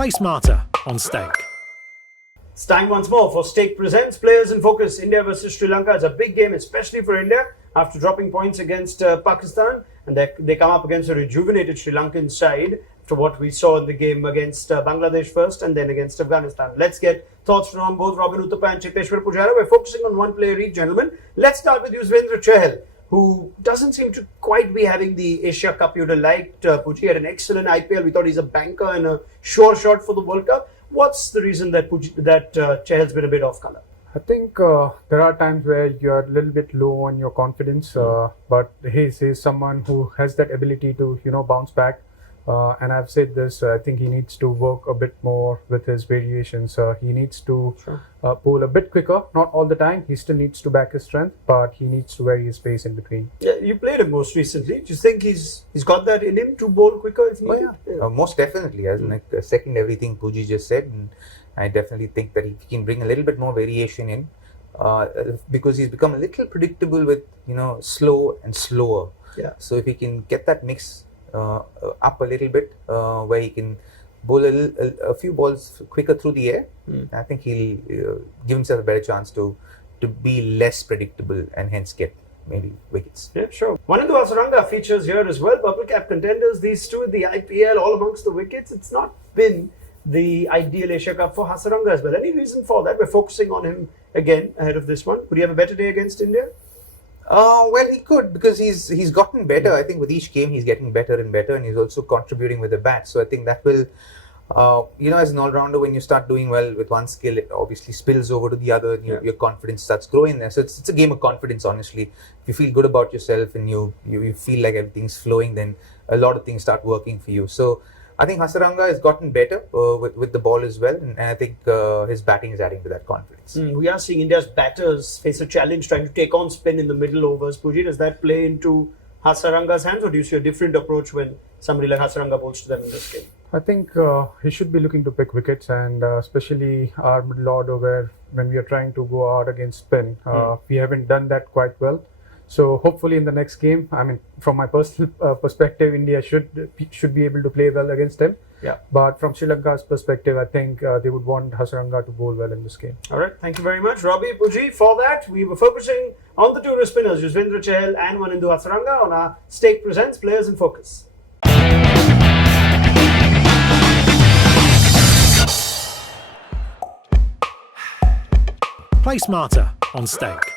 Play smarter on Stake. It's time once more for Stake Presents Players in Focus. India versus Sri Lanka. It's a big game, especially for India, after dropping points against Pakistan. And they come up against a rejuvenated Sri Lankan side after what we saw in the game against Bangladesh first and then against Afghanistan. Let's get thoughts from both Robin Uthappa and Cheteshwar Pujara. We're focusing on one player each, gentlemen. Let's start with Yuzvendra Chahal, who doesn't seem to quite be having the Asia Cup you'd have liked. Puji had an excellent IPL. We thought he's a banker and a sure shot for the World Cup. What's the reason that Chahal's been a bit off colour? I think there are times where you're a little bit low on your confidence, but he's someone who has that ability to bounce back. And I've said this, I think he needs to work a bit more with his variations. He needs to pull a bit quicker, not all the time. He still needs to back his strength, but he needs to vary his pace in between. Yeah, you played him most recently. Do you think he's got that in him to bowl quicker if needed? Most definitely. As I second everything Puji just said, and I definitely think that he can bring a little bit more variation in because he's become a little predictable with slow and slower. Yeah. So if he can get that mix up a little bit, where he can bowl a few balls quicker through the air, I think he'll give himself a better chance to be less predictable and hence get maybe wickets. Yeah, sure. Wanindu Hasaranga features here as well. Purple cap contenders, these two in the IPL, all amongst the wickets. It's not been the ideal Asia Cup for Hasaranga as well. Any reason for that? We're focusing on him again ahead of this one. Could he have a better day against India? Well, he could, because he's gotten better. I think with each game he's getting better and better, and he's also contributing with the bat. So I think that will, as an all-rounder, when you start doing well with one skill, it obviously spills over to the other, and your confidence starts growing there. So it's a game of confidence, honestly. If you feel good about yourself and you feel like everything's flowing, then a lot of things start working for you. So I think Hasaranga has gotten better with the ball as well, and I think his batting is adding to that confidence. We are seeing India's batters face a challenge trying to take on spin in the middle overs. Puji, does that play into Hasaranga's hands, or do you see a different approach when somebody like Hasaranga bowls to them in this game? I think he should be looking to pick wickets, and especially our middle order, when we are trying to go out against spin, we haven't done that quite well. So hopefully in the next game, from my personal perspective, India should be able to play well against him. Yeah. But from Sri Lanka's perspective, I think they would want Hasaranga to bowl well in this game. All right. Thank you very much, Robbie, Puji. For that, we were focusing on the two wrist spinners, Yuzvendra Chahal and Wanindu Hasaranga, on our Stake Presents Players in Focus. Play smarter on Stake.